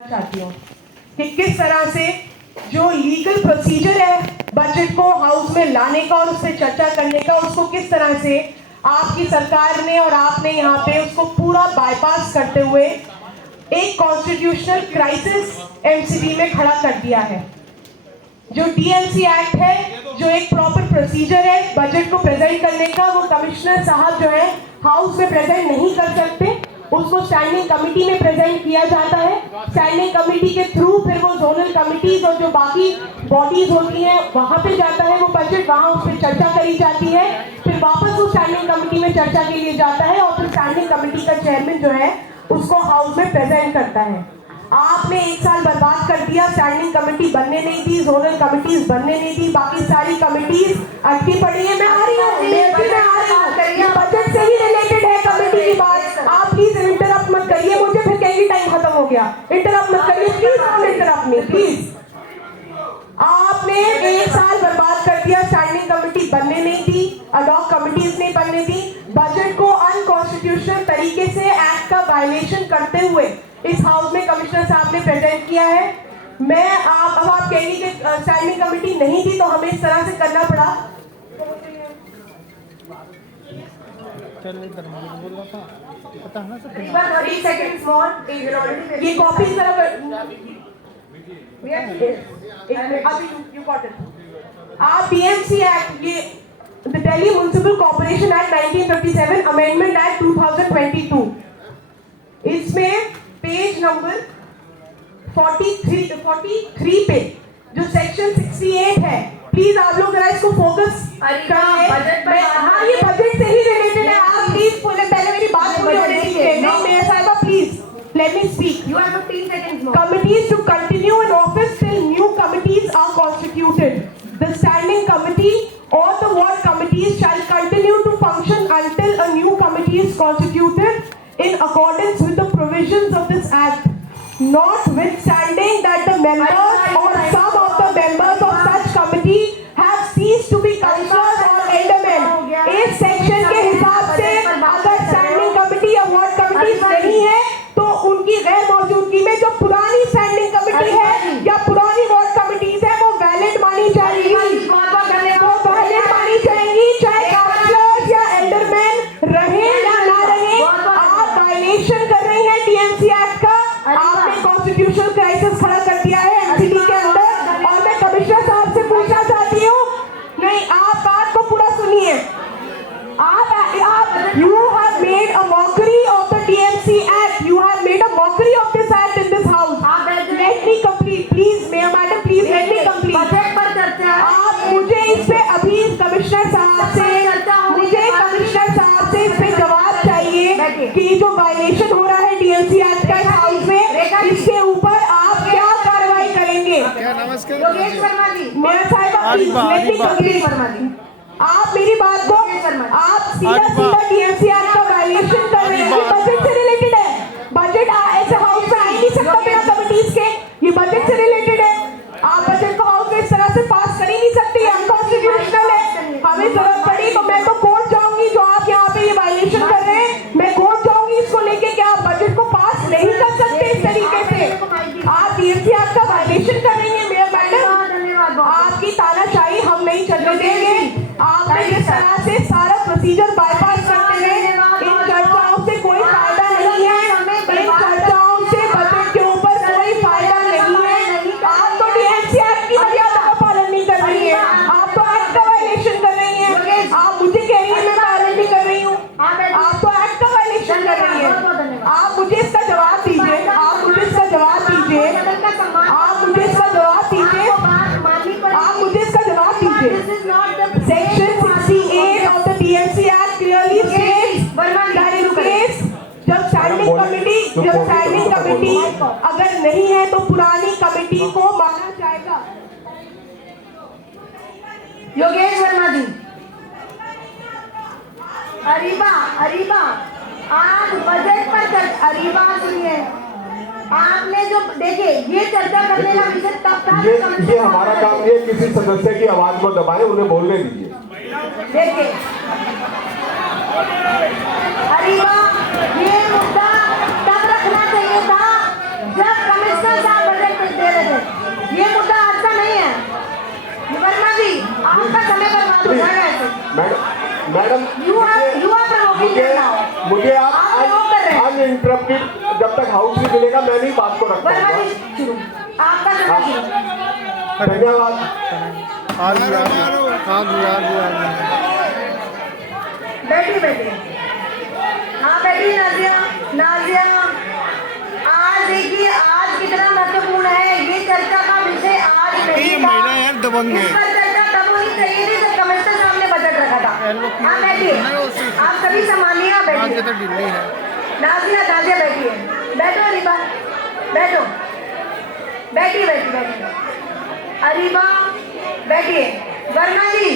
चाहती हूँ कि किस तरह से जो लीगल प्रोसीजर है बजट को हाउस में लाने का और उससे चर्चा करने का, उसको किस तरह से आपकी सरकार ने और आपने यहाँ पे उसको पूरा बाईपास करते हुए एक कॉन्स्टिट्यूशनल क्राइसिस एमसीडी में खड़ा कर दिया है। जो डीएमसी एक्ट है, जो एक प्रॉपर प्रोसीजर है बजट को प्रेजेंट करने का, वो कमिश्नर साहब जो है हाउस में प्रेजेंट नहीं कर सकते, उसको स्टैंडिंग कमेटी में प्रेजेंट किया जाता है। स्टैंडिंग कमेटी के थ्रू फिर वो जोनल कमिटीज और जो बाकी बॉडीज होती हैं वहां पे जाता है वो बजट, वहां उस पर चर्चा करी जाती है, फिर वापस वो स्टैंडिंग कमेटी में चर्चा के लिए जाता है और फिर स्टैंडिंग कमेटी का चेयरमैन जो है उसको हाउस में प्रेजेंट करता है। आपने एक साल बर्बाद कर दिया, स्टैंडिंग कमेटी बनने नहीं दी, जोनल कमिटीज बनने नहीं दी, बाकी सारी कमिटीज अटकी पड़ी है। मैं आ रही हूँ, बजट से ही रिलेटेड है कमेटी की बात। आप प्लीज इंटरप्ट मत करिए मुझे, फिर कहेंगे टाइम खत्म हो गया। इंटरप्ट मत करिए प्लीज, इंटरप्ट नहीं प्लीज। आपने एक साल बर्बाद कर दिया, स्टैंडिंग कमेटी बनने नहीं दी, अडॉक कमिटीज नहीं बनने दी, बजट को अनकॉन्स्टिट्यूशनल तरीके से एक्ट का वायलेशन करते हुए इस हाउस में कमिश्नर साहब ने प्रेजेंट किया है। मैं अब आप कहेंगे कि स्टैंडिंग कमेटी नहीं थी तो हमें इस तरह से करना पड़ा। ये कॉपी आप बीएमसी एक्ट, ये the Delhi municipal corporation act 1957 amendment act 2022, इसमें पेज नंबर 43 पे जो सेक्शन 68 है, प्लीज आप लोग जरा इसको फोकस करिए। हाँ, ये बजट से ही रिलेटेड है। आप प्लीज पहले मेरी बात पूरी होने दीजिए। नहीं मेयर साहब please let me speak. You have 15 seconds more. Committees to continue in office till new committees are constituted. The standing committee or the ward committees shall continue to function until a new committee is constituted in accordance with the provisions of this act, notwithstanding that the members or some of the members of such committee have ceased to be councillors or aldermen. इस section के हिसाब से अगर standing committee या ward committees नहीं है तो उनकी गैर मौजूदगी में जो पुरानी स्टैंडिंग कमेटी है या पुरानी वार्ड कमिटीज है वो वैलिड मानी जाएगी, वो वैलिड मानी जाएंगी, चाहे काउंसलर्स या एल्डरमैन रहे या ना रहे। आप वायलेशन कर रहे हैं डीएमसी एक्ट का, आपने कॉन्स्टिट्यूशनल क्राइसिस खड़ा कर दिया है एमसीडी के अंदर। और मैं कमिश्नर साहब से पूछना चाहती हूँ, नहीं आप बात को पूरा सुनिए। You have made a mockery of the DMC Act. You have made a mockery of this act in this house. Let me complete, please, Madam, please let me complete. Budget पर चर्चा। आप मुझे इस पे अभी कमिश्नर साहब से इस पे जवाब चाहिए कि जो वायलेशन हो रहा है डीएमसी एक्ट का इस हाउस में, इसके ऊपर आप क्या कार्रवाई करेंगे? योगेश वर्मा जी, मेयर साहिबा प्लीज लेट मी कंप्लीट। आप मेरी बात को, आप सीधा डीएमसी एक्ट का वायलेशन कर रहे हैं। बजट से रिलेटेड है, बजट ऐसे हाउस में आ ही नहीं सकता बिना कमिटीज के, ये बजट से रिलेटेड है। आप बजट को हाउस में इस तरह से पास कर ही नहीं सकती, अनकॉन्स्टिट्यूशनल है। हमें जरूरत पड़ी तो मैं तो कोर्ट जाऊंगी, जो आप यहाँ पे ये वायलेशन कर रहे हैं मैं कोर्ट जाऊंगी इसको लेके कि आप बजट को पास नहीं कर सकते इस तरीके से। आप डीएमसी एक्ट का वायलेशन कर रही है मेयर मैडम, आपकी तानाशाही हम नहीं चलने देंगे। आपने जिस तरह से सारा प्रोसीजर बाईपास करते हुए इन चर्चाओं से कोई फायदा नहीं है, इन चर्चाओं से बजट के ऊपर कोई फायदा नहीं है। आप तो डीएमसी एक्ट की मर्यादा का पालन नहीं कर रही है, आप तो एक्ट का वायलेशन कर रही है। आप मुझे कह रही है मैं पालन नहीं कर रही हूँ, आप तो एक्ट का वायलेशन कर रही है। आप मुझे इसका जवाब दीजिए, आप मुझे इसका जवाब दीजिए, आप मुझे इसका जवाब दीजिए, आप मुझे इसका जवाब दीजिए। Section 68 of the DMC Act clearly states that in case जब स्टैंडिंग कमेटी अगर नहीं है तो पुरानी कमेटी को माना जाएगा। योगेश वर्मा जी, अरीबा आज बजट पर अरीबा सुनिए, आपने जो देखिए ये चर्चा करने का विषय तब था। ये हमारा काम नहीं है किसी सदस्य की आवाज को दबाए, उन्हें बोलने दीजिए। देखिए अरीबा, ये मुद्दा तब रखना चाहिए था जब commissioner madam You are provoking मुझे now. मुझे आप provoke कर रहे हैं। अनइंटरप्टेड जब तक हाउस नहीं मिलेगा मैं नहीं बात को रख वर्मा पाऊंगा। जी शुरू, आपका समय शुरू। धन्यवाद। बैठिए बैठिए, हाँ बैठिए नाजिया। नाजिया, आज देखिए आज कितना महत्वपूर्ण है ये चर्चा का विषय। आज नहीं था, महिला यार दबंग है। इस पर चर्चा तब होनी चाहिए थी जब कमिश्नर साहब ने बजट रखा था। हाँ बैठिए, आप सभी संभालिए, आप बैठिए। तो दिल्ली है। नाजिया नाजिया बैठिए, बैठो अरीबा, बैठो, बैठिए बैठिए बैठिए, अरीबा बैठिए। वर्मा जी